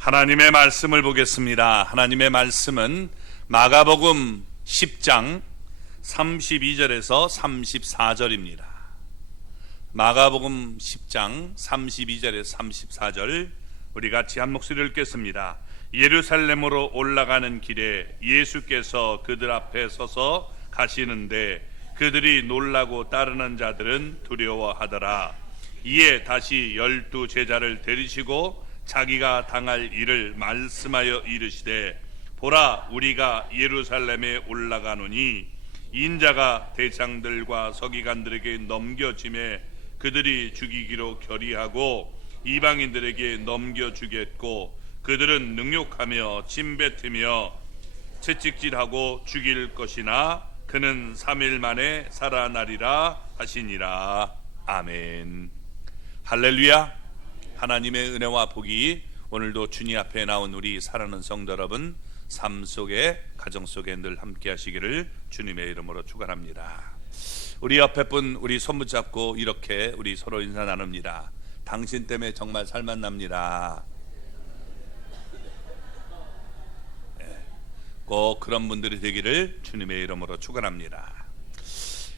하나님의 말씀을 보겠습니다. 하나님의 말씀은 마가복음 10장 32절에서 34절입니다. 마가복음 10장 32절에서 34절 우리 같이 한 목소리를 읽겠습니다. 예루살렘으로 올라가는 길에 예수께서 그들 앞에 서서 가시는데 그들이 놀라고 따르는 자들은 두려워하더라. 이에 다시 12 제자를 데리시고 자기가 당할 일을 말씀하여 이르시되 보라, 우리가 예루살렘에 올라가노니 인자가 대장들과 서기관들에게 넘겨짐에 그들이 죽이기로 결의하고 이방인들에게 넘겨주겠고 그들은 능욕하며 침뱉으며 채찍질하고 죽일 것이나 그는 3일 만에 살아나리라 하시니라. 아멘. 할렐루야. 하나님의 은혜와 복이 오늘도 주님 앞에 나온 우리 사랑하는 성도 여러분 삶 속에 가정 속에 늘 함께 하시기를 주님의 이름으로 축원합니다. 우리 옆에 분 우리 손 붙잡고 이렇게 우리 서로 인사 나눕니다. 당신 때문에 정말 살만 납니다. 꼭 그런 분들이 되기를 주님의 이름으로 축원합니다.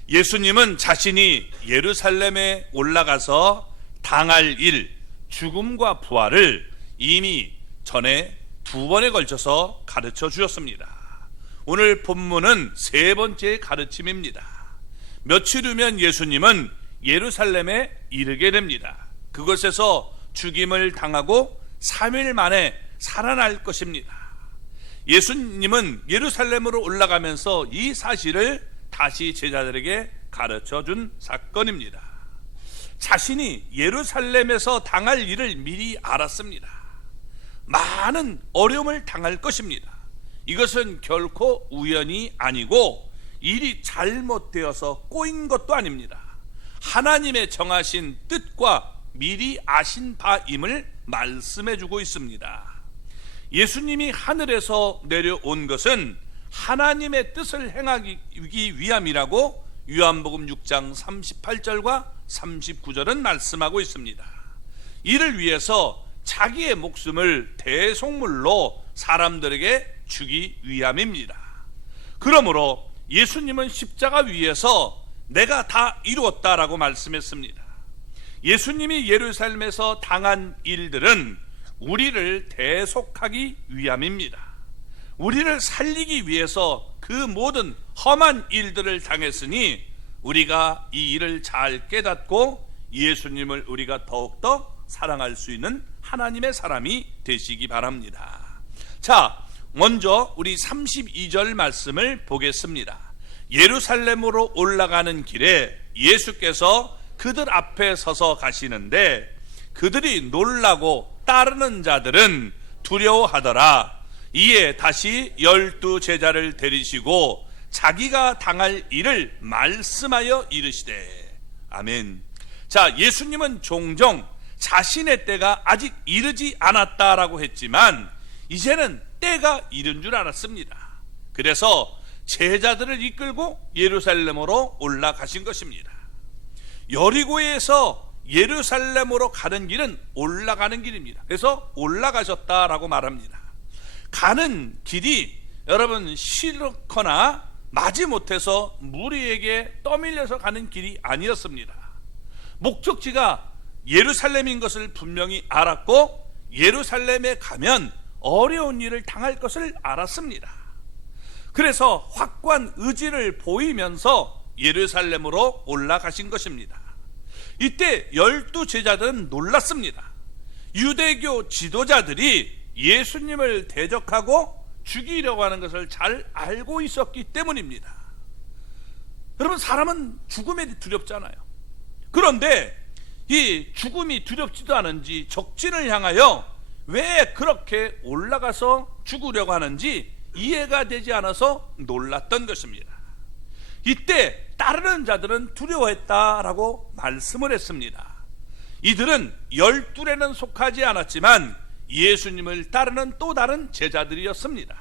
예수님은 자신이 예루살렘에 올라가서 당할 일, 죽음과 부활을 이미 전에 2번에 걸쳐서 가르쳐 주셨습니다. 오늘 본문은 3번째 가르침입니다. 며칠 후면 예수님은 예루살렘에 이르게 됩니다. 그곳에서 죽임을 당하고 3일 만에 살아날 것입니다. 예수님은 예루살렘으로 올라가면서 이 사실을 다시 제자들에게 가르쳐 준 사건입니다. 자신이 예루살렘에서 당할 일을 미리 알았습니다. 많은 어려움을 당할 것입니다. 이것은 결코 우연이 아니고 일이 잘못되어서 꼬인 것도 아닙니다. 하나님의 정하신 뜻과 미리 아신 바임을 말씀해 주고 있습니다. 예수님이 하늘에서 내려온 것은 하나님의 뜻을 행하기 위함이라고 요한복음 6장 38절과 39절은 말씀하고 있습니다. 이를 위해서 자기의 목숨을 대속물로 사람들에게 주기 위함입니다. 그러므로 예수님은 십자가 위에서 내가 다 이루었다라고 말씀했습니다. 예수님이 예루살렘에서 당한 일들은 우리를 대속하기 위함입니다. 우리를 살리기 위해서 그 모든 험한 일들을 당했으니 우리가 이 일을 잘 깨닫고 예수님을 우리가 더욱더 사랑할 수 있는 하나님의 사람이 되시기 바랍니다. 자, 먼저 우리 32절 말씀을 보겠습니다. 예루살렘으로 올라가는 길에 예수께서 그들 앞에 서서 가시는데 그들이 놀라고 따르는 자들은 두려워하더라. 이에 다시 12 제자를 데리시고 자기가 당할 일을 말씀하여 이르시되. 아멘. 자, 예수님은 종종 자신의 때가 아직 이르지 않았다라고 했지만 이제는 때가 이른 줄 알았습니다. 그래서 제자들을 이끌고 예루살렘으로 올라가신 것입니다. 여리고에서 예루살렘으로 가는 길은 올라가는 길입니다. 그래서 올라가셨다라고 말합니다. 가는 길이 여러분 싫거나 마지못해서 무리에게 떠밀려서 가는 길이 아니었습니다. 목적지가 예루살렘인 것을 분명히 알았고 예루살렘에 가면 어려운 일을 당할 것을 알았습니다. 그래서 확고한 의지를 보이면서 예루살렘으로 올라가신 것입니다. 이때 12 제자들은 놀랐습니다. 유대교 지도자들이 예수님을 대적하고 죽이려고 하는 것을 잘 알고 있었기 때문입니다. 여러분, 사람은 죽음에 두렵잖아요. 그런데 이 죽음이 두렵지도 않은지 적진을 향하여 왜 그렇게 올라가서 죽으려고 하는지 이해가 되지 않아서 놀랐던 것입니다. 이때 따르는 자들은 두려워했다라고 말씀을 했습니다. 이들은 12에는 속하지 않았지만 예수님을 따르는 또 다른 제자들이었습니다.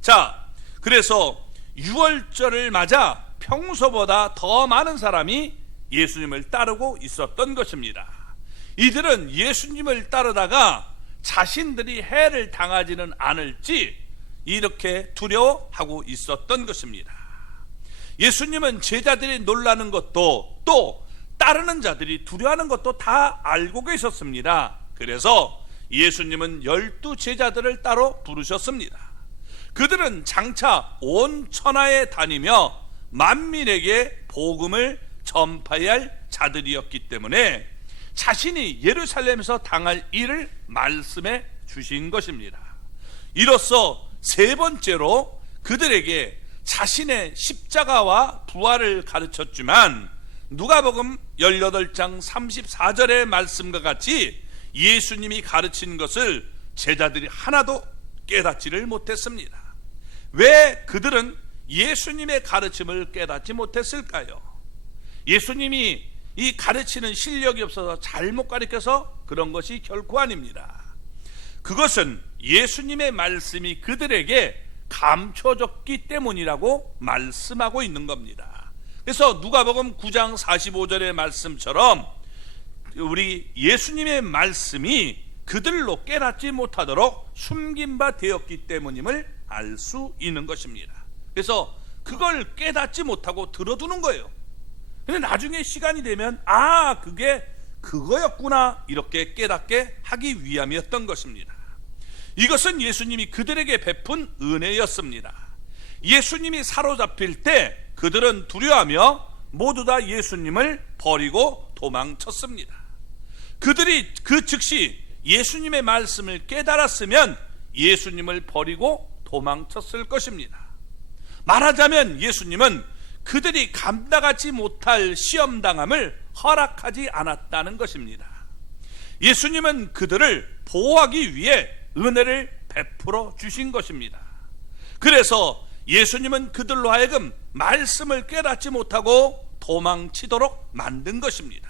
자, 그래서 유월절을 맞아 평소보다 더 많은 사람이 예수님을 따르고 있었던 것입니다. 이들은 예수님을 따르다가 자신들이 해를 당하지는 않을지 이렇게 두려워하고 있었던 것입니다. 예수님은 제자들이 놀라는 것도 또 따르는 자들이 두려워하는 것도 다 알고 계셨습니다. 그래서 예수님은 12 제자들을 따로 부르셨습니다. 그들은 장차 온 천하에 다니며 만민에게 복음을 전파해야 할 자들이었기 때문에 자신이 예루살렘에서 당할 일을 말씀해 주신 것입니다. 이로써 세 번째로 그들에게 자신의 십자가와 부활을 가르쳤지만 누가복음 18장 34절의 말씀과 같이 예수님이 가르친 것을 제자들이 하나도 깨닫지를 못했습니다. 왜 그들은 예수님의 가르침을 깨닫지 못했을까요? 예수님이 이 가르치는 실력이 없어서 잘못 가르쳐서 그런 것이 결코 아닙니다. 그것은 예수님의 말씀이 그들에게 감춰졌기 때문이라고 말씀하고 있는 겁니다. 그래서 누가복음 9장 45절의 말씀처럼 우리 예수님의 말씀이 그들로 깨닫지 못하도록 숨긴 바 되었기 때문임을 알 수 있는 것입니다. 그래서 그걸 깨닫지 못하고 들어두는 거예요. 근데 나중에 시간이 되면 그게 그거였구나 이렇게 깨닫게 하기 위함이었던 것입니다. 이것은 예수님이 그들에게 베푼 은혜였습니다. 예수님이 사로잡힐 때 그들은 두려워하며 모두 다 예수님을 버리고 도망쳤습니다. 그들이 그 즉시 예수님의 말씀을 깨달았으면 예수님을 버리고 도망쳤을 것입니다. 말하자면 예수님은 그들이 감당하지 못할 시험당함을 허락하지 않았다는 것입니다. 예수님은 그들을 보호하기 위해 은혜를 베풀어 주신 것입니다. 그래서 예수님은 그들로 하여금 말씀을 깨닫지 못하고 도망치도록 만든 것입니다.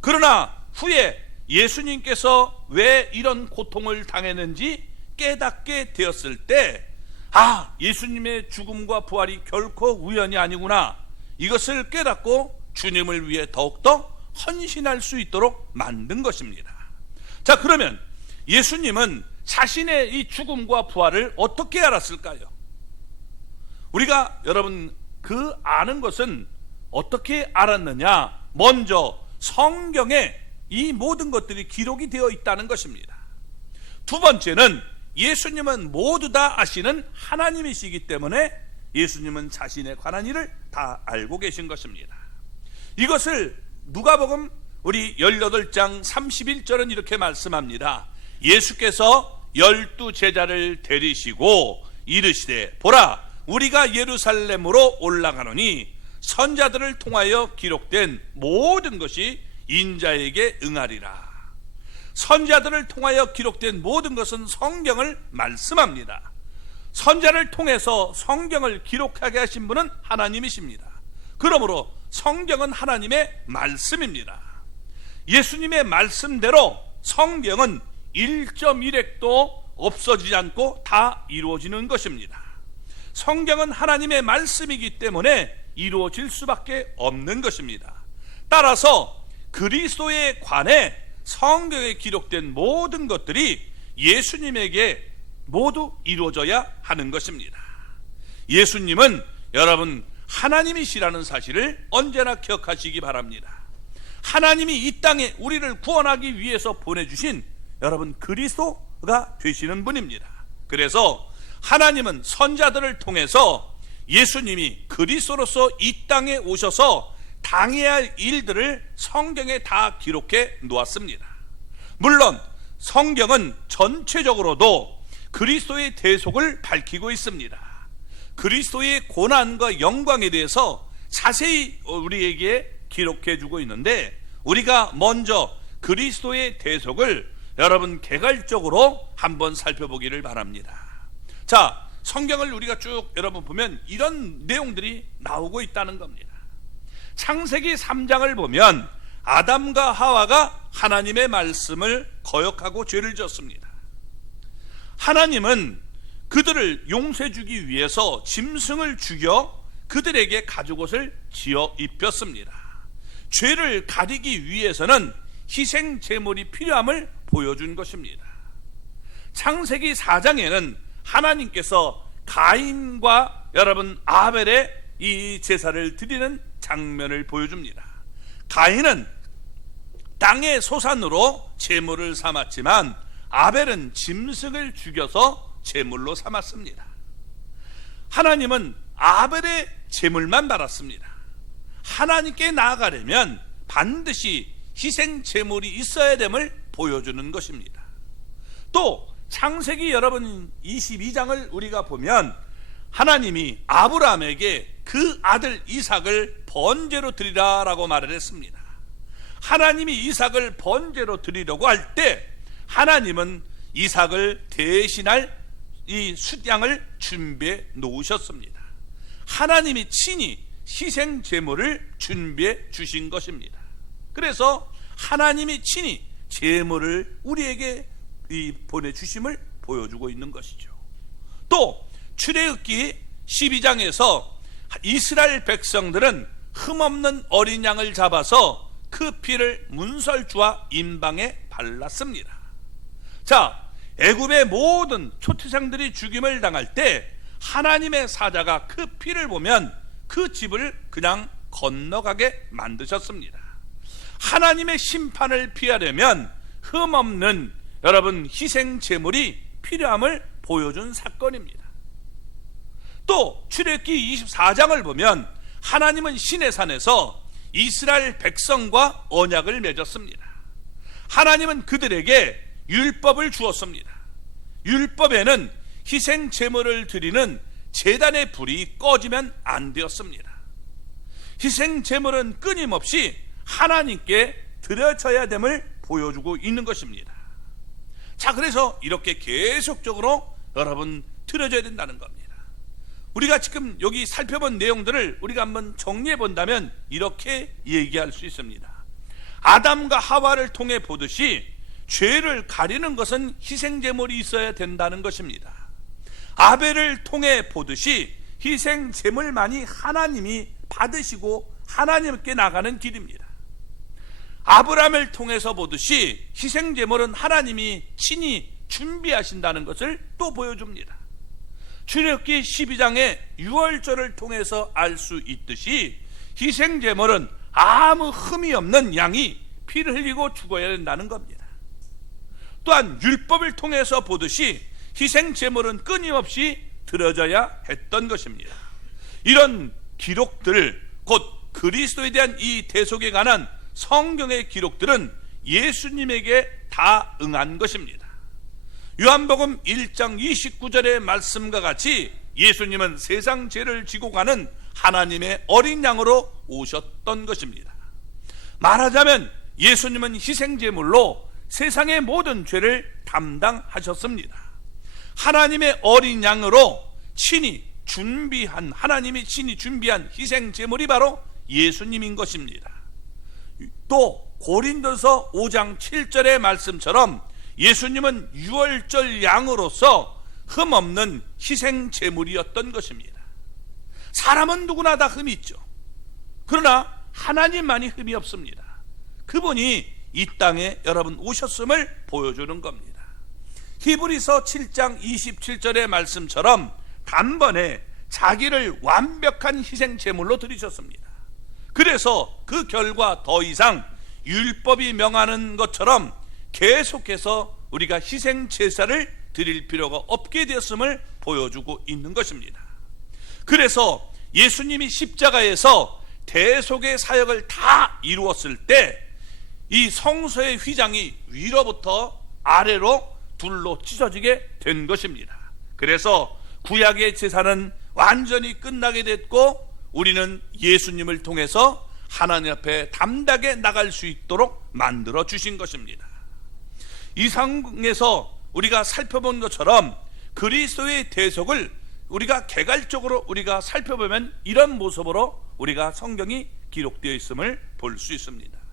그러나 후에 예수님께서 왜 이런 고통을 당했는지 깨닫게 되었을 때 예수님의 죽음과 부활이 결코 우연이 아니구나, 이것을 깨닫고 주님을 위해 더욱더 헌신할 수 있도록 만든 것입니다. 자, 그러면 예수님은 자신의 이 죽음과 부활을 어떻게 알았을까요? 우리가 여러분 그 아는 것은 어떻게 알았느냐? 먼저 성경에 이 모든 것들이 기록이 되어 있다는 것입니다. 두 번째는 예수님은 모두 다 아시는 하나님이시기 때문에 예수님은 자신에 관한 일을 다 알고 계신 것입니다. 이것을 누가복음 우리 18장 31절은 이렇게 말씀합니다. 예수께서 12 제자를 데리시고 이르시되 보라, 우리가 예루살렘으로 올라가노니 선자들을 통하여 기록된 모든 것이 인자에게 응하리라. 선자들을 통하여 기록된 모든 것은 성경을 말씀합니다. 선자를 통해서 성경을 기록하게 하신 분은 하나님이십니다. 그러므로 성경은 하나님의 말씀입니다. 예수님의 말씀대로 성경은 1.1획도 없어지지 않고 다 이루어지는 것입니다. 성경은 하나님의 말씀이기 때문에 이루어질 수밖에 없는 것입니다. 따라서 그리스도에 관해 성경에 기록된 모든 것들이 예수님에게 모두 이루어져야 하는 것입니다. 예수님은 여러분 하나님이시라는 사실을 언제나 기억하시기 바랍니다. 하나님이 이 땅에 우리를 구원하기 위해서 보내주신 여러분 그리스도가 되시는 분입니다. 그래서 하나님은 선자들을 통해서 예수님이 그리스도로서 이 땅에 오셔서 당해야 할 일들을 성경에 다 기록해 놓았습니다. 물론 성경은 전체적으로도 그리스도의 대속을 밝히고 있습니다. 그리스도의 고난과 영광에 대해서 자세히 우리에게 기록해 주고 있는데, 우리가 먼저 그리스도의 대속을 여러분 개괄적으로 한번 살펴보기를 바랍니다. 자, 성경을 우리가 쭉 여러분 보면 이런 내용들이 나오고 있다는 겁니다. 창세기 3장을 보면 아담과 하와가 하나님의 말씀을 거역하고 죄를 지었습니다. 하나님은 그들을 용서해 주기 위해서 짐승을 죽여 그들에게 가죽옷을 지어 입혔습니다. 죄를 가리기 위해서는 희생 제물이 필요함을 보여준 것입니다. 창세기 4장에는 하나님께서 가인과 여러분 아벨의 이 제사를 드리는 장면을 보여줍니다. 가인은 땅의 소산으로 제물을 삼았지만 아벨은 짐승을 죽여서 제물로 삼았습니다. 하나님은 아벨의 제물만 받았습니다. 하나님께 나아가려면 반드시 희생 제물이 있어야 됨을 보여주는 것입니다. 또 창세기 여러분 22장을 우리가 보면 하나님이 아브라함에게 그 아들 이삭을 번제로 드리라라고 말을 했습니다. 하나님이 이삭을 번제로 드리려고 할 때 하나님은 이삭을 대신할 이 숫양을 준비해 놓으셨습니다. 하나님이 친히 희생 제물을 준비해 주신 것입니다. 그래서 하나님이 친히 제물을 우리에게 보내주심을 보여주고 있는 것이죠. 또 출애굽기 12장에서 이스라엘 백성들은 흠없는 어린 양을 잡아서 그 피를 문설주와 임방에 발랐습니다. 자, 애굽의 모든 초태생들이 죽임을 당할 때 하나님의 사자가 그 피를 보면 그 집을 그냥 건너가게 만드셨습니다. 하나님의 심판을 피하려면 흠없는 여러분 희생 제물이 필요함을 보여준 사건입니다. 또 출애굽기 24장을 보면 하나님은 시내산에서 이스라엘 백성과 언약을 맺었습니다. 하나님은 그들에게 율법을 주었습니다. 율법에는 희생 제물을 드리는 제단의 불이 꺼지면 안 되었습니다. 희생 제물은 끊임없이 하나님께 드려져야 됨을 보여주고 있는 것입니다. 자, 그래서 이렇게 계속적으로 여러분 드려져야 된다는 겁니다. 우리가 지금 여기 살펴본 내용들을 우리가 한번 정리해 본다면 이렇게 얘기할 수 있습니다. 아담과 하와를 통해 보듯이 죄를 가리는 것은 희생제물이 있어야 된다는 것입니다. 아벨을 통해 보듯이 희생제물만이 하나님이 받으시고 하나님께 나가는 길입니다. 아브라함을 통해서 보듯이 희생제물은 하나님이 친히 준비하신다는 것을 또 보여줍니다. 출애굽기 12장의 유월절을 통해서 알 수 있듯이 희생제물은 아무 흠이 없는 양이 피를 흘리고 죽어야 된다는 겁니다. 또한 율법을 통해서 보듯이 희생제물은 끊임없이 드려져야 했던 것입니다. 이런 기록들, 곧 그리스도에 대한 이 대속에 관한 성경의 기록들은 예수님에게 다 응한 것입니다. 요한복음 1장 29절의 말씀과 같이 예수님은 세상 죄를 지고 가는 하나님의 어린 양으로 오셨던 것입니다. 말하자면 예수님은 희생제물로 세상의 모든 죄를 담당하셨습니다. 하나님의 어린 양으로 하나님이 친히 준비한 희생제물이 바로 예수님인 것입니다. 또 고린도서 5장 7절의 말씀처럼 예수님은 유월절 양으로서 흠없는 희생제물이었던 것입니다. 사람은 누구나 다 흠이 있죠. 그러나 하나님만이 흠이 없습니다. 그분이 이 땅에 여러분 오셨음을 보여주는 겁니다. 히브리서 7장 27절의 말씀처럼 단번에 자기를 완벽한 희생제물로 드리셨습니다. 그래서 그 결과 더 이상 율법이 명하는 것처럼 계속해서 우리가 희생제사를 드릴 필요가 없게 되었음을 보여주고 있는 것입니다. 그래서 예수님이 십자가에서 대속의 사역을 다 이루었을 때 이 성소의 휘장이 위로부터 아래로 둘로 찢어지게 된 것입니다. 그래서 구약의 제사는 완전히 끝나게 됐고 우리는 예수님을 통해서 하나님 앞에 담대하게 나갈 수 있도록 만들어 주신 것입니다. 이 상에서 우리가 살펴본 것처럼 그리스도의 대속을 우리가 개괄적으로 우리가 살펴보면 이런 모습으로 우리가 성경이 기록되어 있음을 볼 수 있습니다.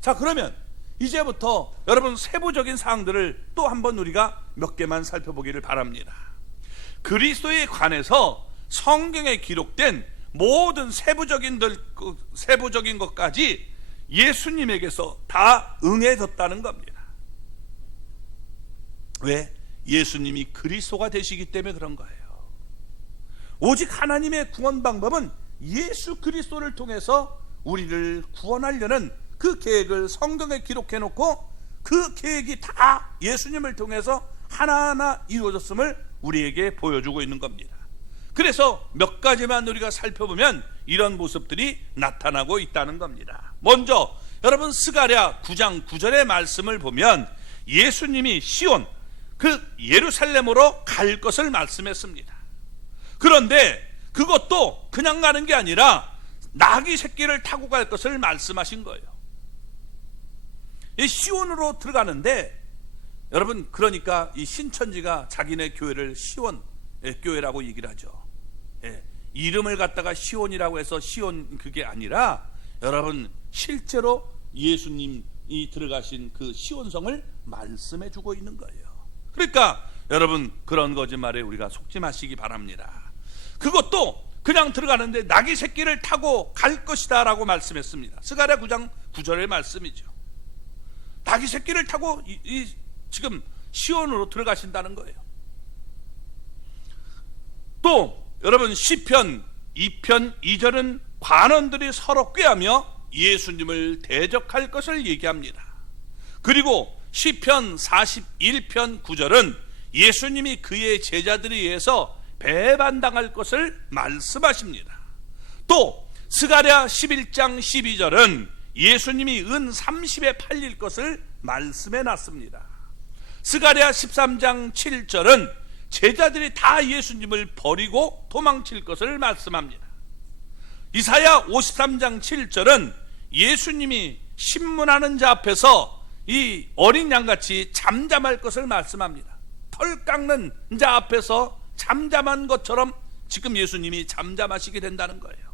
자, 그러면 이제부터 여러분 세부적인 사항들을 또 한번 우리가 몇 개만 살펴보기를 바랍니다. 그리스도에 관해서 성경에 기록된 모든 세부적인 것까지 예수님에게서 다 응해졌다는 겁니다. 왜? 예수님이 그리스도가 되시기 때문에 그런 거예요. 오직 하나님의 구원 방법은 예수 그리스도를 통해서 우리를 구원하려는 그 계획을 성경에 기록해 놓고, 그 계획이 다 예수님을 통해서 하나하나 이루어졌음을 우리에게 보여주고 있는 겁니다. 그래서 몇 가지만 우리가 살펴보면 이런 모습들이 나타나고 있다는 겁니다. 먼저 여러분, 스가랴 9장 9절의 말씀을 보면 예수님이 시온, 그 예루살렘으로 갈 것을 말씀했습니다. 그런데 그것도 그냥 가는 게 아니라 나귀 새끼를 타고 갈 것을 말씀하신 거예요. 이 시온으로 들어가는데, 여러분, 그러니까 이 신천지가 자기네 교회를 시온 교회라고 얘기를 하죠. 이름을 갖다가 시온이라고 해서 시온, 그게 아니라 여러분, 실제로 예수님이 들어가신 그 시온성을 말씀해 주고 있는 거예요. 그러니까 여러분, 그런 거짓말에 우리가 속지 마시기 바랍니다. 그것도 그냥 들어가는데 나귀 새끼를 타고 갈 것이다 라고 말씀했습니다. 스가랴 9장 9절의 말씀이죠. 나귀 새끼를 타고 지금 시온으로 들어가신다는 거예요. 또 여러분, 시편 2편 2절은 관원들이 서로 꾀하며 예수님을 대적할 것을 얘기합니다. 그리고 시편 41편 9절은 예수님이 그의 제자들에 의해서 배반당할 것을 말씀하십니다. 또 스가랴 11장 12절은 예수님이 은 30에 팔릴 것을 말씀해 놨습니다. 스가랴 13장 7절은 제자들이 다 예수님을 버리고 도망칠 것을 말씀합니다. 이사야 53장 7절은 예수님이 신문하는 자 앞에서 이 어린 양같이 잠잠할 것을 말씀합니다. 털 깎는 자 앞에서 잠잠한 것처럼 지금 예수님이 잠잠하시게 된다는 거예요.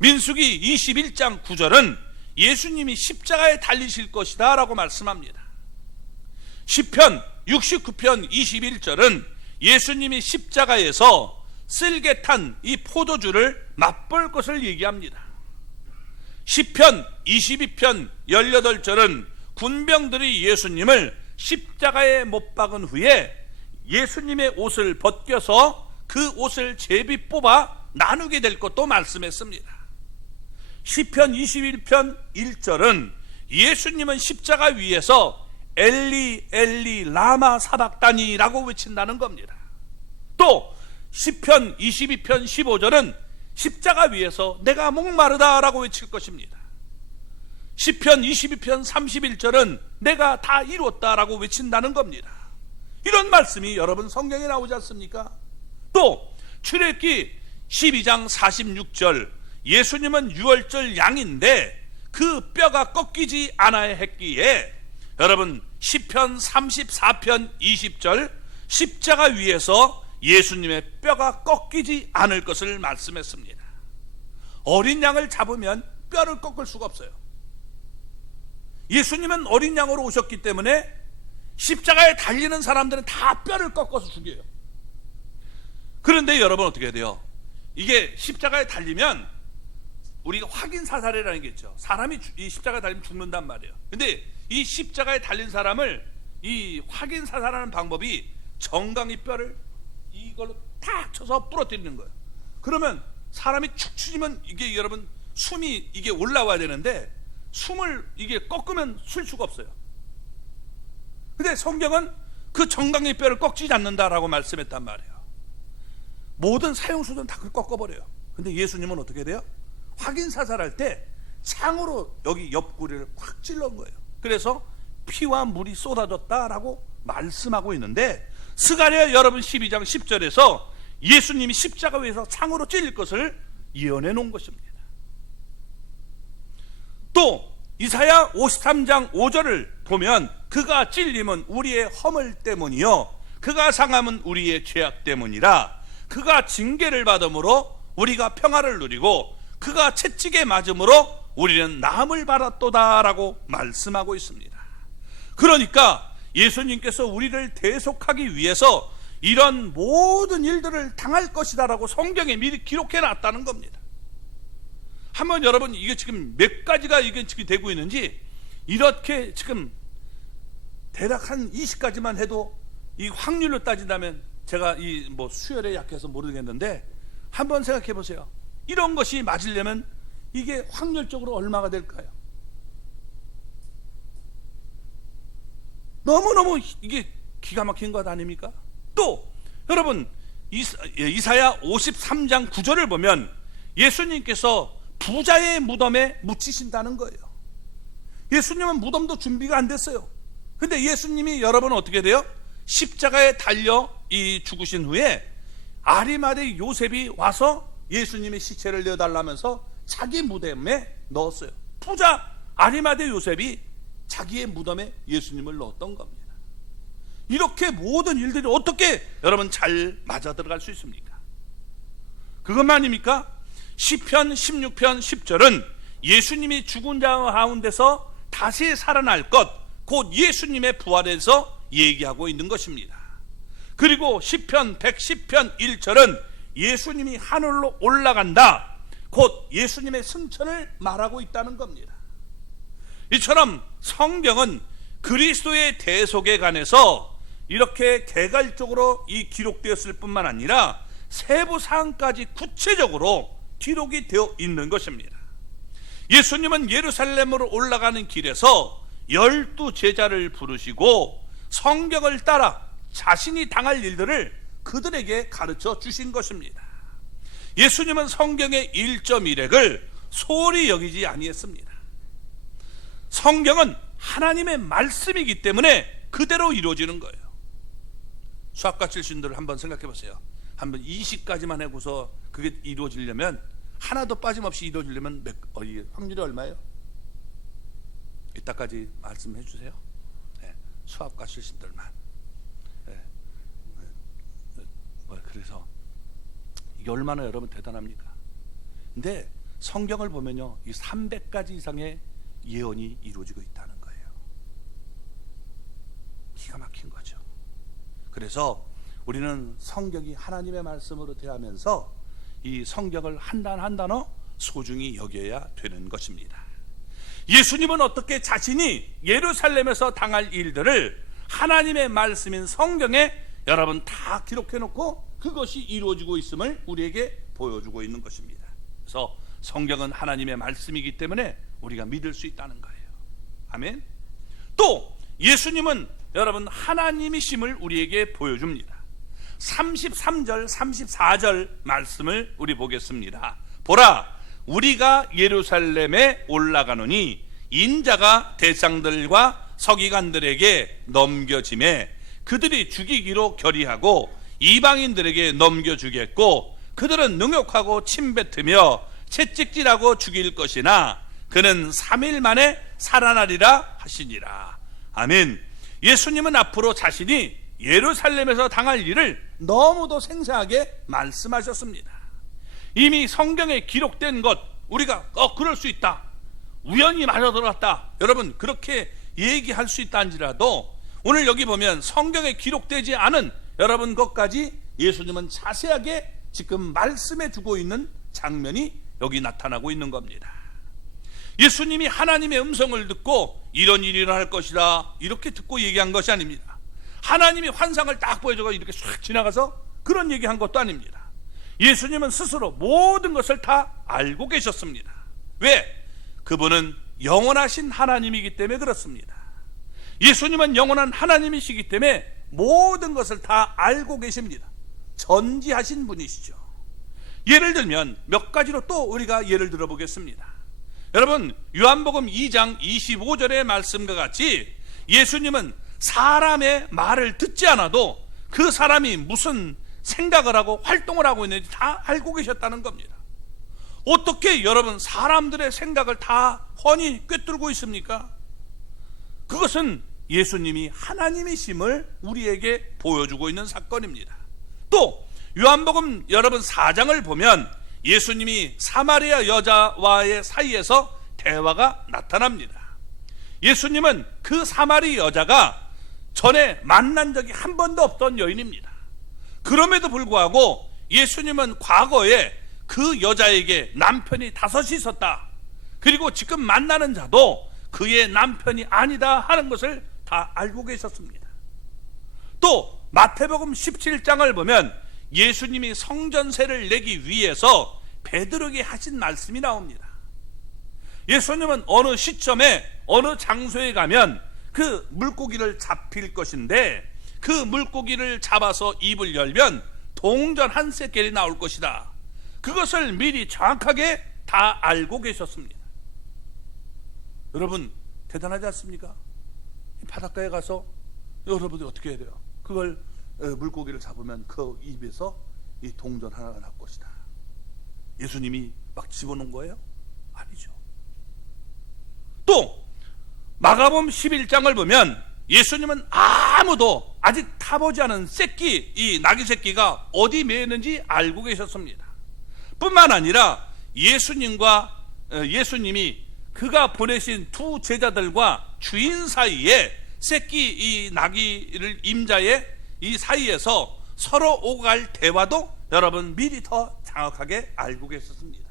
민수기 21장 9절은 예수님이 십자가에 달리실 것이다 라고 말씀합니다. 시편 69편 21절은 예수님이 십자가에서 쓸개 탄 이 포도주를 맛볼 것을 얘기합니다. 시편 22편 18절은 군병들이 예수님을 십자가에 못 박은 후에 예수님의 옷을 벗겨서 그 옷을 제비 뽑아 나누게 될 것도 말씀했습니다. 시편 21편 1절은 예수님은 십자가 위에서 엘리 엘리 라마 사박다니라고 외친다는 겁니다. 또 시편 22편 15절은 십자가 위에서 내가 목마르다라고 외칠 것입니다. 시편 22편 31절은 내가 다 이뤘다라고 외친다는 겁니다. 이런 말씀이 여러분 성경에 나오지 않습니까? 또 출애굽기 12장 46절, 예수님은 유월절 양인데 그 뼈가 꺾이지 않아야 했기에 여러분 시편 34편 20절, 십자가 위에서 예수님의 뼈가 꺾이지 않을 것을 말씀했습니다. 어린 양을 잡으면 뼈를 꺾을 수가 없어요. 예수님은 어린 양으로 오셨기 때문에 십자가에 달리는 사람들은 다 뼈를 꺾어서 죽여요. 그런데 여러분 어떻게 해야 돼요? 이게 십자가에 달리면 우리가 확인 사살이라는 게 있죠. 사람이 이 십자가에 달리면 죽는단 말이에요. 근데 이 십자가에 달린 사람을 이 확인 사살하는 방법이 정강이 뼈를 이걸로 탁 쳐서 부러뜨리는 거예요. 그러면 사람이 축 처지면 이게 여러분 숨이 이게 올라와야 되는데 숨을 이게 꺾으면 쉴 수가 없어요. 근데 성경은 그 정강이 뼈를 꺾지 않는다라고 말씀했단 말이에요. 모든 사형수들은 다 그걸 꺾어버려요. 근데 예수님은 어떻게 돼요? 확인 사살할 때 창으로 여기 옆구리를 확 찔러온 거예요. 그래서 피와 물이 쏟아졌다라고 말씀하고 있는데, 스가랴 여러분 12장 10절에서 예수님이 십자가 위에서 창으로 찔릴 것을 예언해 놓은 것입니다. 또 이사야 53장 5절을 보면 그가 찔림은 우리의 허물 때문이요 그가 상함은 우리의 죄악 때문이라. 그가 징계를 받음으로 우리가 평화를 누리고 그가 채찍에 맞음으로 우리는 나음을 받았도다라고 말씀하고 있습니다. 그러니까 예수님께서 우리를 대속하기 위해서 이런 모든 일들을 당할 것이다라고 성경에 미리 기록해 놨다는 겁니다. 한번 여러분 이게 지금 몇 가지가 이게 지금 되고 있는지, 이렇게 지금 대략 한 20가지만 해도 이 확률로 따진다면, 제가 이 뭐 수열에 약해서 모르겠는데 한번 생각해 보세요. 이런 것이 맞으려면 이게 확률적으로 얼마가 될까요? 너무너무 이게 기가 막힌 것 아닙니까? 또 여러분, 이사야 53장 9절을 보면 예수님께서 부자의 무덤에 묻히신다는 거예요. 예수님은 무덤도 준비가 안 됐어요. 근데 예수님이 여러분 어떻게 돼요? 십자가에 달려 죽으신 후에 아리마대 요셉이 와서 예수님의 시체를 내어달라면서 자기 무덤에 넣었어요. 부자 아리마대 요셉이 자기의 무덤에 예수님을 넣었던 겁니다. 이렇게 모든 일들이 어떻게 여러분 잘 맞아 들어갈 수 있습니까? 그것만입니까? 시편 16편 10절은 예수님이 죽은 자 가운데서 다시 살아날 것, 곧 예수님의 부활에서 얘기하고 있는 것입니다. 그리고 시편 110편 1절은 예수님이 하늘로 올라간다, 곧 예수님의 승천을 말하고 있다는 겁니다. 이처럼 성경은 그리스도의 대속에 관해서 이렇게 개괄적으로 기록되었을 뿐만 아니라 세부 사항까지 구체적으로 기록이 되어 있는 것입니다. 예수님은 예루살렘으로 올라가는 길에서 12 제자를 부르시고 성경을 따라 자신이 당할 일들을 그들에게 가르쳐 주신 것입니다. 예수님은 성경의 1.1핵을 소홀히 여기지 아니했습니다. 성경은 하나님의 말씀이기 때문에 그대로 이루어지는 거예요. 수학과 출신들 한번 생각해 보세요. 한번 20까지만 해고서 그게 이루어지려면, 하나도 빠짐없이 이루어지려면 확률이 얼마예요? 이따까지 말씀해 주세요. 네, 수학과 출신들만. 네. 그래서 이게 얼마나 여러분 대단합니까? 근데 성경을 보면요, 이 300가지 이상의 예언이 이루어지고 있다는 거예요. 기가 막힌 거죠. 그래서 우리는 성경이 하나님의 말씀으로 대하면서 이 성경을 한 단 한 단어 소중히 여겨야 되는 것입니다. 예수님은 어떻게 자신이 예루살렘에서 당할 일들을 하나님의 말씀인 성경에 여러분 다 기록해 놓고 그것이 이루어지고 있음을 우리에게 보여주고 있는 것입니다. 그래서 성경은 하나님의 말씀이기 때문에 우리가 믿을 수 있다는 거예요. 아멘. 또 예수님은 여러분 하나님이심을 우리에게 보여줍니다. 33절 34절 말씀을 우리 보겠습니다. 보라, 우리가 예루살렘에 올라가노니 인자가 대장들과 서기관들에게 넘겨짐에 그들이 죽이기로 결의하고 이방인들에게 넘겨주겠고 그들은 능욕하고 침뱉으며 채찍질하고 죽일 것이나 그는 3일 만에 살아나리라 하시니라. 아멘. 예수님은 앞으로 자신이 예루살렘에서 당할 일을 너무도 생생하게 말씀하셨습니다. 이미 성경에 기록된 것, 우리가 그럴 수 있다, 우연히 맞아 들어갔다, 여러분 그렇게 얘기할 수 있다는지라도 오늘 여기 보면 성경에 기록되지 않은 여러분 것까지 예수님은 자세하게 지금 말씀해 주고 있는 장면이 여기 나타나고 있는 겁니다. 예수님이 하나님의 음성을 듣고 이런 일이 일어날 것이다 이렇게 듣고 얘기한 것이 아닙니다. 하나님이 환상을 딱 보여줘서 이렇게 싹 지나가서 그런 얘기한 것도 아닙니다. 예수님은 스스로 모든 것을 다 알고 계셨습니다. 왜? 그분은 영원하신 하나님이기 때문에 그렇습니다. 예수님은 영원한 하나님이시기 때문에 모든 것을 다 알고 계십니다. 전지하신 분이시죠. 예를 들면 몇 가지로 또 우리가 예를 들어보겠습니다. 여러분, 요한복음 2장 25절의 말씀과 같이 예수님은 사람의 말을 듣지 않아도 그 사람이 무슨 생각을 하고 활동을 하고 있는지 다 알고 계셨다는 겁니다. 어떻게 여러분 사람들의 생각을 다 훤히 꿰뚫고 있습니까? 그것은 예수님이 하나님이심을 우리에게 보여주고 있는 사건입니다. 또 요한복음 여러분 4장을 보면 예수님이 사마리아 여자와의 사이에서 대화가 나타납니다. 예수님은 그 사마리 여자가 전에 만난 적이 한 번도 없던 여인입니다. 그럼에도 불구하고 예수님은 과거에 그 여자에게 남편이 5이 있었다, 그리고 지금 만나는 자도 그의 남편이 아니다 하는 것을 다 알고 계셨습니다. 또 마태복음 17장을 보면 예수님이 성전세를 내기 위해서 베드로에게 하신 말씀이 나옵니다. 예수님은 어느 시점에 어느 장소에 가면 그 물고기를 잡힐 것인데, 그 물고기를 잡아서 입을 열면 동전 한 세겔이 나올 것이다. 그것을 미리 정확하게 다 알고 계셨습니다. 여러분 대단하지 않습니까? 바닷가에 가서 여러분들이 어떻게 해야 돼요? 그걸 물고기를 잡으면 그 입에서 이 동전 하나가 나올 것이다. 예수님이 막 집어넣은 거예요? 아니죠. 또 마가복음 11장을 보면 예수님은 아무도 아직 타보지 않은 새끼, 이 나귀 새끼가 어디 매였는지 알고 계셨습니다. 뿐만 아니라 예수님이 그가 보내신 두 제자들과 주인 사이에 새끼 이 나귀를 임자의 이 사이에서 서로 오갈 대화도 여러분 미리 더 정확하게 알고 계셨습니다.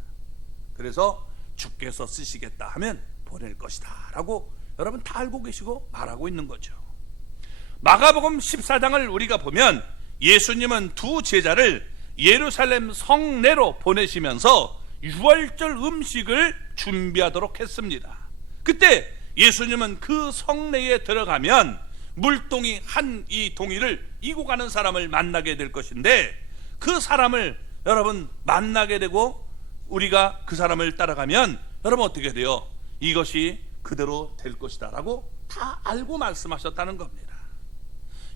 그래서 주께서 쓰시겠다 하면 보낼 것이다 라고 여러분 다 알고 계시고 말하고 있는 거죠. 마가복음 14장을 우리가 보면 예수님은 두 제자를 예루살렘 성내로 보내시면서 유월절 음식을 준비하도록 했습니다. 그때 예수님은 그 성내에 들어가면 물동이 한 이 동이를 이고 가는 사람을 만나게 될 것인데, 그 사람을 여러분 만나게 되고 우리가 그 사람을 따라가면 여러분 어떻게 돼요? 이것이 그대로 될 것이다 라고 다 알고 말씀하셨다는 겁니다.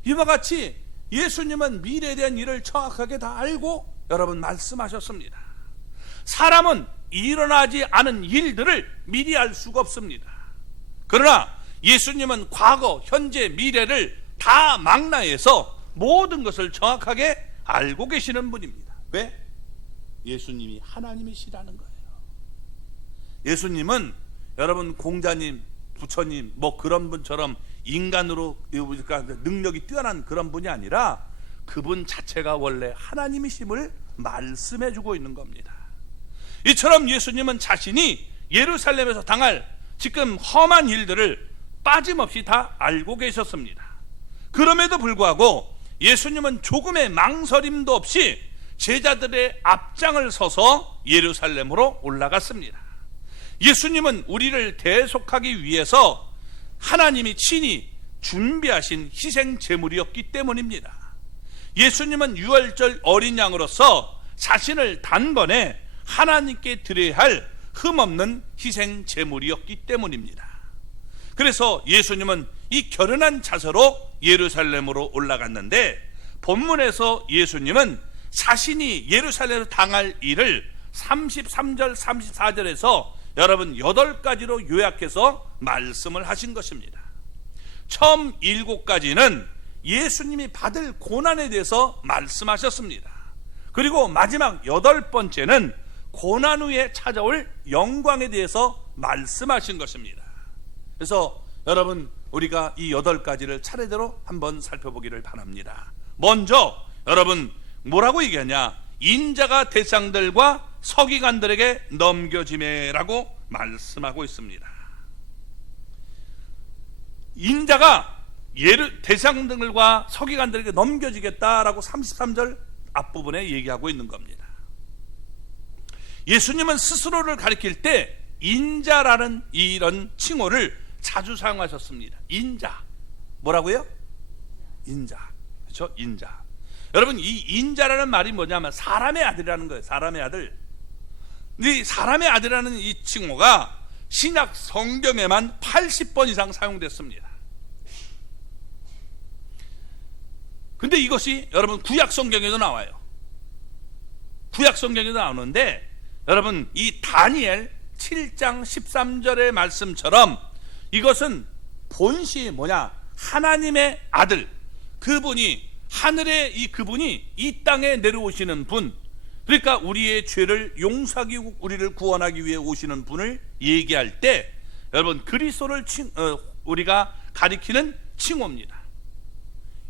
이와 같이 예수님은 미래에 대한 일을 정확하게 다 알고 여러분 말씀하셨습니다. 사람은 일어나지 않은 일들을 미리 알 수가 없습니다. 그러나 예수님은 과거, 현재, 미래를 다 망라해서 모든 것을 정확하게 알고 계시는 분입니다. 왜? 예수님이 하나님이시라는 거예요. 예수님은 여러분 공자님, 부처님 뭐 그런 분처럼 인간으로 능력이 뛰어난 그런 분이 아니라 그분 자체가 원래 하나님이심을 말씀해 주고 있는 겁니다. 이처럼 예수님은 자신이 예루살렘에서 당할 지금 험한 일들을 빠짐없이 다 알고 계셨습니다. 그럼에도 불구하고 예수님은 조금의 망설임도 없이 제자들의 앞장을 서서 예루살렘으로 올라갔습니다. 예수님은 우리를 대속하기 위해서 하나님이 친히 준비하신 희생 제물이었기 때문입니다. 예수님은 유월절 어린 양으로서 자신을 단번에 하나님께 드려야 할 흠없는 희생 제물이었기 때문입니다. 그래서 예수님은 이 결연한 자세로 예루살렘으로 올라갔는데, 본문에서 예수님은 자신이 예루살렘에서 당할 일을 33절 34절에서 여러분 8가지로 요약해서 말씀을 하신 것입니다. 처음 7가지는 예수님이 받을 고난에 대해서 말씀하셨습니다. 그리고 마지막 8번째는 고난 후에 찾아올 영광에 대해서 말씀하신 것입니다. 그래서 여러분 우리가 이 8가지를 차례대로 한번 살펴보기를 바랍니다. 먼저 여러분 뭐라고 얘기하냐? 인자가 대장들과 서기관들에게 넘겨지매라고 말씀하고 있습니다. 인자가 대장들과 서기관들에게 넘겨지겠다라고 33절 앞부분에 얘기하고 있는 겁니다. 예수님은 스스로를 가리킬 때 인자라는 이런 칭호를 자주 사용하셨습니다. 인자. 뭐라고요? 인자. 그렇죠? 인자. 여러분 이 인자라는 말이 뭐냐면 사람의 아들이라는 거예요. 사람의 아들. 이 사람의 아들이라는 이 칭호가 신약 성경에만 80번 이상 사용됐습니다. 근데 이것이 여러분 구약 성경에도 나와요. 구약 성경에도 나오는데 여러분 이 다니엘 7장 13절의 말씀처럼 이것은 본시 뭐냐? 하나님의 아들, 그분이 하늘의 그분이 이 땅에 내려오시는 분, 그러니까 우리의 죄를 용서하기, 우리를 구원하기 위해 오시는 분을 얘기할 때 여러분 그리스도를 우리가 가리키는 칭호입니다.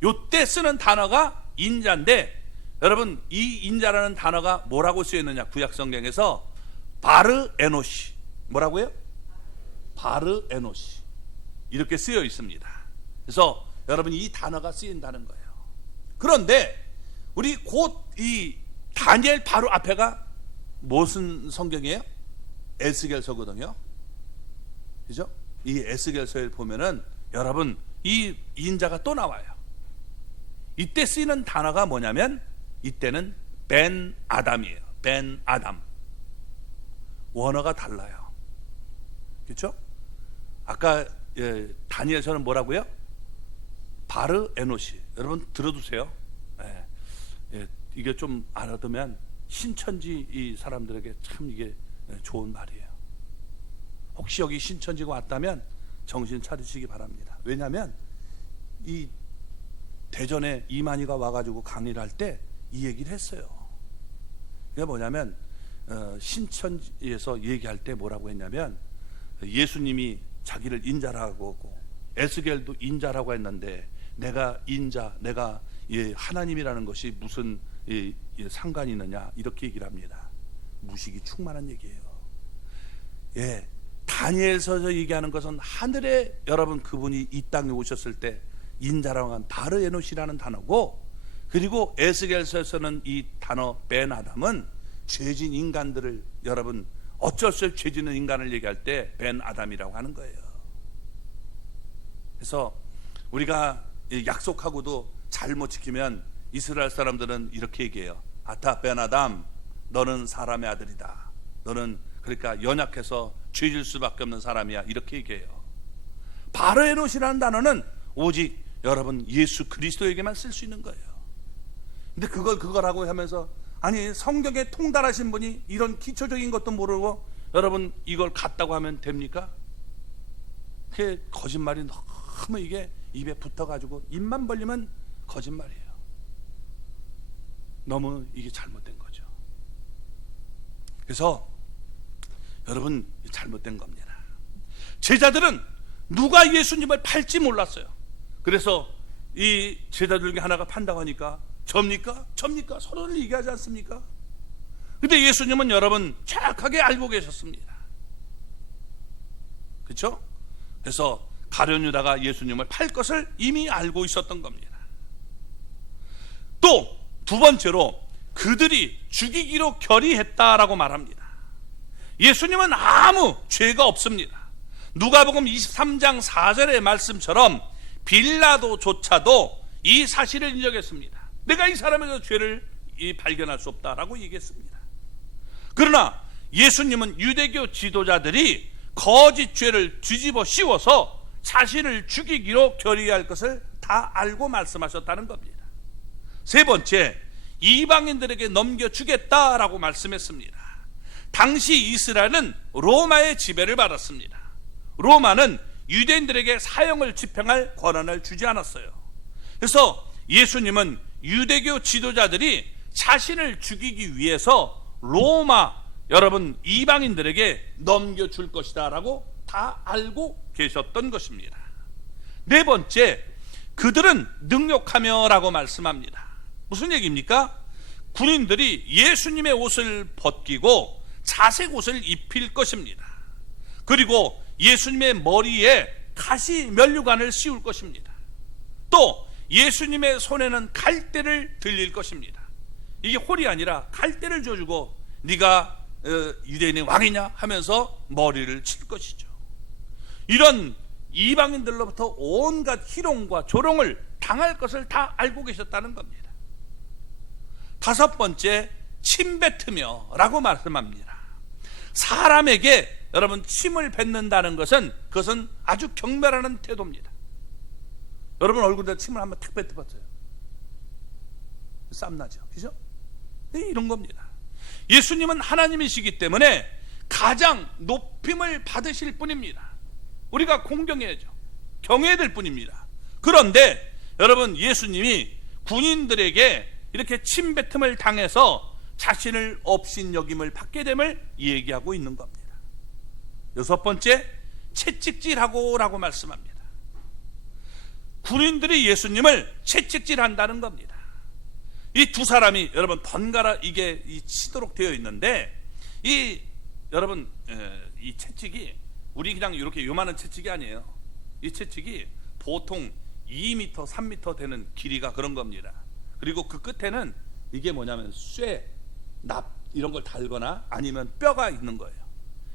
요때 쓰는 단어가 인자인데 여러분 이 인자라는 단어가 뭐라고 쓰여있느냐? 구약 성경에서 바르 에노시. 뭐라고요? 바르 에노시 이렇게 쓰여 있습니다. 그래서 여러분 이 단어가 쓰인다는 거예요. 그런데 우리 곧 이 다니엘 바로 앞에가 무슨 성경이에요? 에스겔서거든요. 그죠? 이 에스겔서에 보면은 여러분 이 인자가 또 나와요. 이때 쓰이는 단어가 뭐냐면 이때는 벤 아담이에요. 벤 아담. 원어가 달라요. 그렇죠? 아까 다니엘서는 뭐라고요? 바르 에노시. 여러분 들어두세요. 이게 좀 알아두면 신천지 이 사람들에게 참 이게 좋은 말이에요. 혹시 여기 신천지가 왔다면 정신 차리시기 바랍니다. 왜냐하면 이 대전에 이만희가 와가지고 강의를 할 때 이 얘기를 했어요. 그게 뭐냐면 신천지에서 얘기할 때 뭐라고 했냐면 예수님이 자기를 인자라고 하고 에스겔도 인자라고 했는데 내가 인자, 내가 하나님이라는 것이 무슨 상관이 있느냐 이렇게 얘기를 합니다. 무식이 충만한 얘기예요. 다니엘서에서 얘기하는 것은 하늘에 여러분 그분이 이 땅에 오셨을 때 인자라고 한 바르 에노시라는 단어고, 그리고 에스겔서에서는 이 단어 벤 아담은 죄진 인간들을 여러분 어쩔 수 없이 죄지는 인간을 얘기할 때 벤 아담이라고 하는 거예요. 그래서 우리가 약속하고도 잘못 지키면 이스라엘 사람들은 이렇게 얘기해요. 아타 벤 아담, 너는 사람의 아들이다. 너는 그러니까 연약해서 죄질 수밖에 없는 사람이야. 이렇게 얘기해요. 바르 에노시라는 단어는 오직 여러분 예수 그리스도에게만 쓸 수 있는 거예요. 근데 그거라고 하면서 아니 성경에 통달하신 분이 이런 기초적인 것도 모르고 여러분 이걸 갖다고 하면 됩니까? 그게 거짓말이 너무 이게 입에 붙어가지고 입만 벌리면 거짓말이에요. 너무 이게 잘못된 거죠. 그래서 여러분 잘못된 겁니다. 제자들은 누가 예수님을 팔지 몰랐어요. 그래서 이 제자들 중에 하나가 판다고 하니까 접니까? 서로를 얘기하지 않습니까? 근데 예수님은 여러분 정확하게 알고 계셨습니다. 그렇죠? 그래서 가룟 유다가 예수님을 팔 것을 이미 알고 있었던 겁니다. 또 두 번째로 그들이 죽이기로 결의했다라고 말합니다. 예수님은 아무 죄가 없습니다. 누가복음 23장 4절의 말씀처럼 빌라도조차도 이 사실을 인정했습니다. 내가 이 사람에서 죄를 발견할 수 없다라고 얘기했습니다. 그러나 예수님은 유대교 지도자들이 거짓 죄를 뒤집어 씌워서 자신을 죽이기로 결의할 것을 다 알고 말씀하셨다는 겁니다. 세 번째, 이방인들에게 넘겨주겠다라고 말씀했습니다. 당시 이스라엘은 로마의 지배를 받았습니다. 로마는 유대인들에게 사형을 집행할 권한을 주지 않았어요. 그래서 예수님은 유대교 지도자들이 자신을 죽이기 위해서 로마 여러분 이방인들에게 넘겨줄 것이다 라고 다 알고 계셨던 것입니다. 네 번째, 그들은 능욕하며 라고 말씀합니다. 무슨 얘기입니까? 군인들이 예수님의 옷을 벗기고 자색 옷을 입힐 것입니다. 그리고 예수님의 머리에 가시 면류관을 씌울 것입니다. 또 예수님의 손에는 갈대를 들릴 것입니다. 이게 홀이 아니라 갈대를 줘주고 네가 유대인의 왕이냐 하면서 머리를 칠 것이죠. 이런 이방인들로부터 온갖 희롱과 조롱을 당할 것을 다 알고 계셨다는 겁니다. 다섯 번째, 침 뱉으며 라고 말씀합니다. 사람에게 여러분 침을 뱉는다는 것은 그것은 아주 경멸하는 태도입니다. 여러분 얼굴에 침을 한번 탁 뱉어봤어요. 쌈나죠, 그죠? 이런 겁니다. 예수님은 하나님이시기 때문에 가장 높임을 받으실 분입니다. 우리가 공경해야죠. 경외해야 될 분입니다. 그런데 여러분 예수님이 군인들에게 이렇게 침뱉음을 당해서 자신을 업신여김을 받게 됨을 얘기하고 있는 겁니다. 여섯 번째, 채찍질하고 라고 말씀합니다. 군인들이 예수님을 채찍질한다는 겁니다. 이 두 사람이 여러분 번갈아 이게 치도록 되어 있는데 여러분 이 채찍이 우리 그냥 이렇게 요만한 채찍이 아니에요. 이 채찍이 보통 2m, 3m 되는 길이가 그런 겁니다. 그리고 그 끝에는 이게 뭐냐면 쇠, 납 이런 걸 달거나 아니면 뼈가 있는 거예요.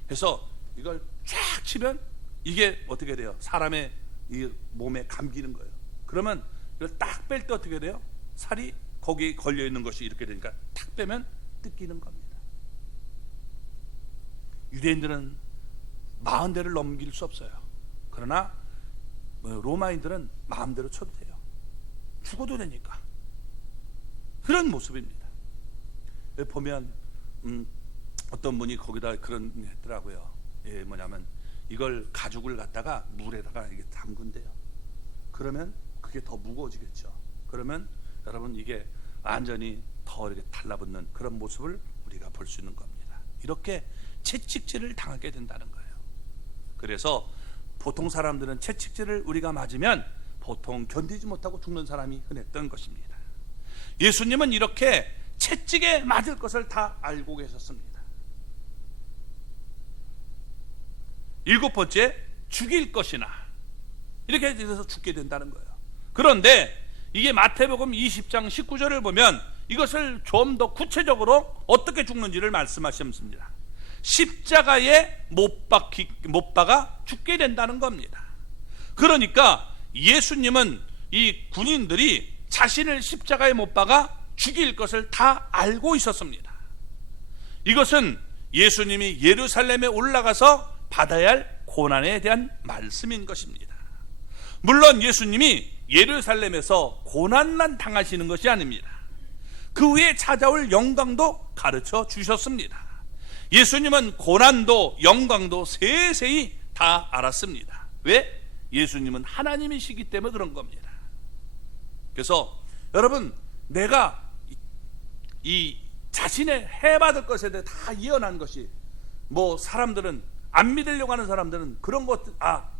그래서 이걸 쫙 치면 이게 어떻게 돼요? 사람의 이 몸에 감기는 거예요. 그러면 이걸 딱 뺄 때 어떻게 돼요? 살이 거기에 걸려 있는 것이 이렇게 되니까 탁 빼면 뜯기는 겁니다. 유대인들은 40대를 넘길 수 없어요. 그러나 로마인들은 마음대로 쳐도 돼요. 죽어도 되니까. 그런 모습입니다. 보면 어떤 분이 거기다 그런 했더라고요. 뭐냐면 이걸 가죽을 갖다가 물에다가 이게 담근대요. 그러면 그게 더 무거워지겠죠. 그러면 여러분 이게 완전히 더 이렇게 달라붙는 그런 모습을 우리가 볼 수 있는 겁니다. 이렇게 채찍질을 당하게 된다는 거예요. 그래서 보통 사람들은 채찍질을 우리가 맞으면 보통 견디지 못하고 죽는 사람이 흔했던 것입니다. 예수님은 이렇게 채찍에 맞을 것을 다 알고 계셨습니다. 7번째, 죽일 것이나 이렇게 돼서 죽게 된다는 거예요. 그런데 이게 마태복음 20장 19절을 보면 이것을 좀 더 구체적으로 어떻게 죽는지를 말씀하셨습니다. 십자가에 못 박아 죽게 된다는 겁니다. 그러니까 예수님은 이 군인들이 자신을 십자가에 못 박아 죽일 것을 다 알고 있었습니다. 이것은 예수님이 예루살렘에 올라가서 받아야 할 고난에 대한 말씀인 것입니다. 물론 예수님이 예루살렘에서 고난만 당하시는 것이 아닙니다. 그 후에 찾아올 영광도 가르쳐 주셨습니다. 예수님은 고난도 영광도 세세히 다 알았습니다. 왜? 예수님은 하나님이시기 때문에 그런 겁니다. 그래서 여러분, 내가 이 자신의 해받을 것에 대해 다 예언한 것이, 뭐 사람들은 안 믿으려고 하는 사람들은 그런 것,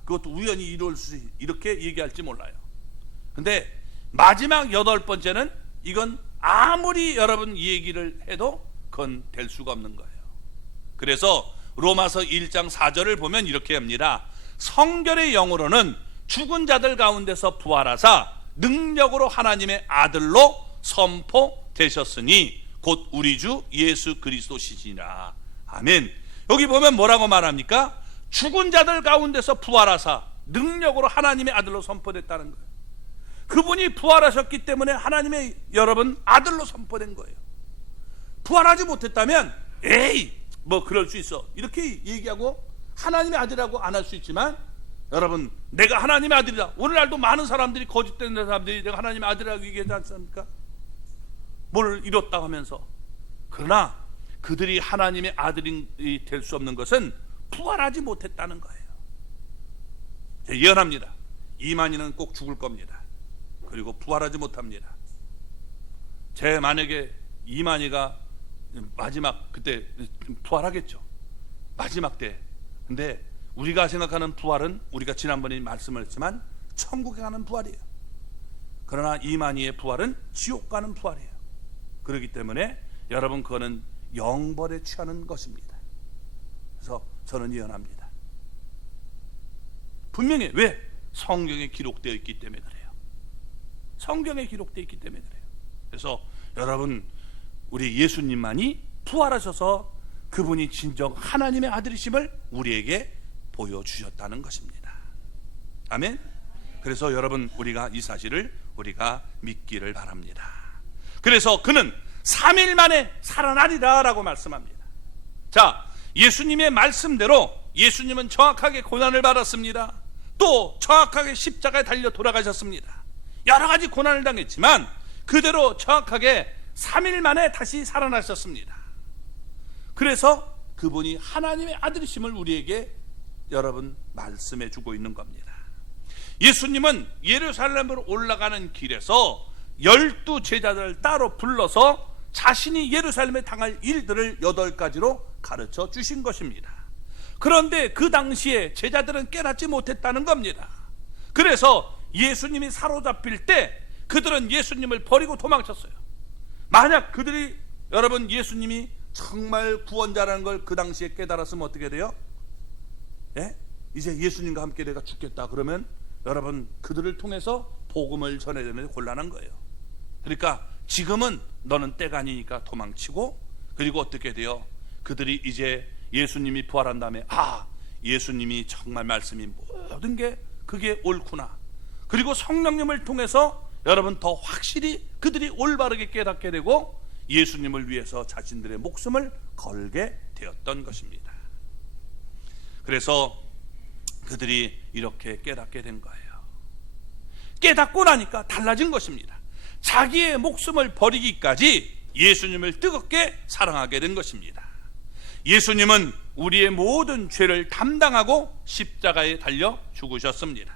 그것도 우연히 이룰 수, 이렇게 얘기할지 몰라요. 근데 마지막 8번째는 이건 아무리 여러분 얘기를 해도 그건 될 수가 없는 거예요. 그래서 로마서 1장 4절을 보면 이렇게 합니다. 성결의 영으로는 죽은 자들 가운데서 부활하사 능력으로 하나님의 아들로 선포되셨으니 곧 우리 주 예수 그리스도시니라. 아멘. 여기 보면 뭐라고 말합니까? 죽은 자들 가운데서 부활하사 능력으로 하나님의 아들로 선포됐다는 거예요. 그분이 부활하셨기 때문에 하나님의 여러분 아들로 선포된 거예요. 부활하지 못했다면 에이 뭐 그럴 수 있어 이렇게 얘기하고 하나님의 아들이라고 안 할 수 있지만, 여러분 내가 하나님의 아들이다. 오늘날도 많은 사람들이, 거짓된 사람들이 내가 하나님의 아들이라고 얘기하지 않습니까? 뭘 이뤘다 하면서. 그러나 그들이 하나님의 아들이 될 수 없는 것은 부활하지 못했다는 거예요. 예언합니다. 이만희는 꼭 죽을 겁니다. 그리고 부활하지 못합니다. 만약에 이만희가 마지막 그때 부활하겠죠. 마지막 때. 근데 우리가 생각하는 부활은 우리가 지난번에 말씀을 했지만 천국에 가는 부활이에요. 그러나 이만희의 부활은 지옥 가는 부활이에요. 그렇기 때문에 여러분 그거는 영벌에 취하는 것입니다. 그래서 저는 예언합니다. 분명히 왜? 성경에 기록되어 있기 때문에 그래요. 성경에 기록되어 있기 때문에 그래요. 그래서 여러분 우리 예수님만이 부활하셔서 그분이 진정 하나님의 아들이심을 우리에게 보여주셨다는 것입니다. 아멘. 그래서 여러분 우리가 이 사실을 우리가 믿기를 바랍니다. 그래서 그는 3일 만에 살아나리라 라고 말씀합니다. 자, 예수님의 말씀대로 예수님은 정확하게 고난을 받았습니다. 또 정확하게 십자가에 달려 돌아가셨습니다. 여러 가지 고난을 당했지만 그대로 정확하게 3일 만에 다시 살아나셨습니다. 그래서 그분이 하나님의 아들이심을 우리에게 여러분 말씀해 주고 있는 겁니다. 예수님은 예루살렘으로 올라가는 길에서 12 제자들을 따로 불러서 자신이 예루살렘에 당할 일들을 8가지로 가르쳐 주신 것입니다. 그런데 그 당시에 제자들은 깨닫지 못했다는 겁니다. 그래서 예수님이 사로잡힐 때 그들은 예수님을 버리고 도망쳤어요. 만약 그들이 여러분 예수님이 정말 구원자라는 걸 그 당시에 깨달았으면 어떻게 돼요? 예? 이제 예수님과 함께 내가 죽겠다 그러면 여러분 그들을 통해서 복음을 전해야 되는데 곤란한 거예요. 그러니까 지금은 너는 때가 아니니까 도망치고, 그리고 어떻게 돼요? 그들이 이제 예수님이 부활한 다음에 예수님이 정말 말씀이 모든 게 그게 옳구나, 그리고 성령님을 통해서 여러분 더 확실히 그들이 올바르게 깨닫게 되고 예수님을 위해서 자신들의 목숨을 걸게 되었던 것입니다. 그래서 그들이 이렇게 깨닫게 된 거예요. 깨닫고 나니까 달라진 것입니다. 자기의 목숨을 버리기까지 예수님을 뜨겁게 사랑하게 된 것입니다. 예수님은 우리의 모든 죄를 담당하고 십자가에 달려 죽으셨습니다.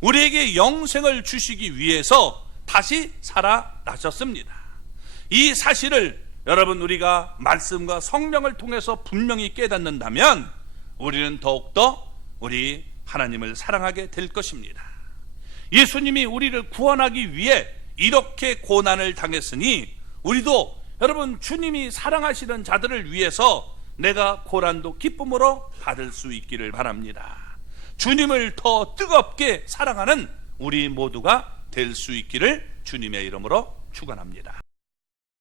우리에게 영생을 주시기 위해서 다시 살아나셨습니다. 이 사실을 여러분 우리가 말씀과 성령을 통해서 분명히 깨닫는다면 우리는 더욱더 우리 하나님을 사랑하게 될 것입니다. 예수님이 우리를 구원하기 위해 이렇게 고난을 당했으니 우리도 여러분 주님이 사랑하시는 자들을 위해서 내가 고난도 기쁨으로 받을 수 있기를 바랍니다. 주님을 더 뜨겁게 사랑하는 우리 모두가 될 수 있기를 주님의 이름으로 축원합니다.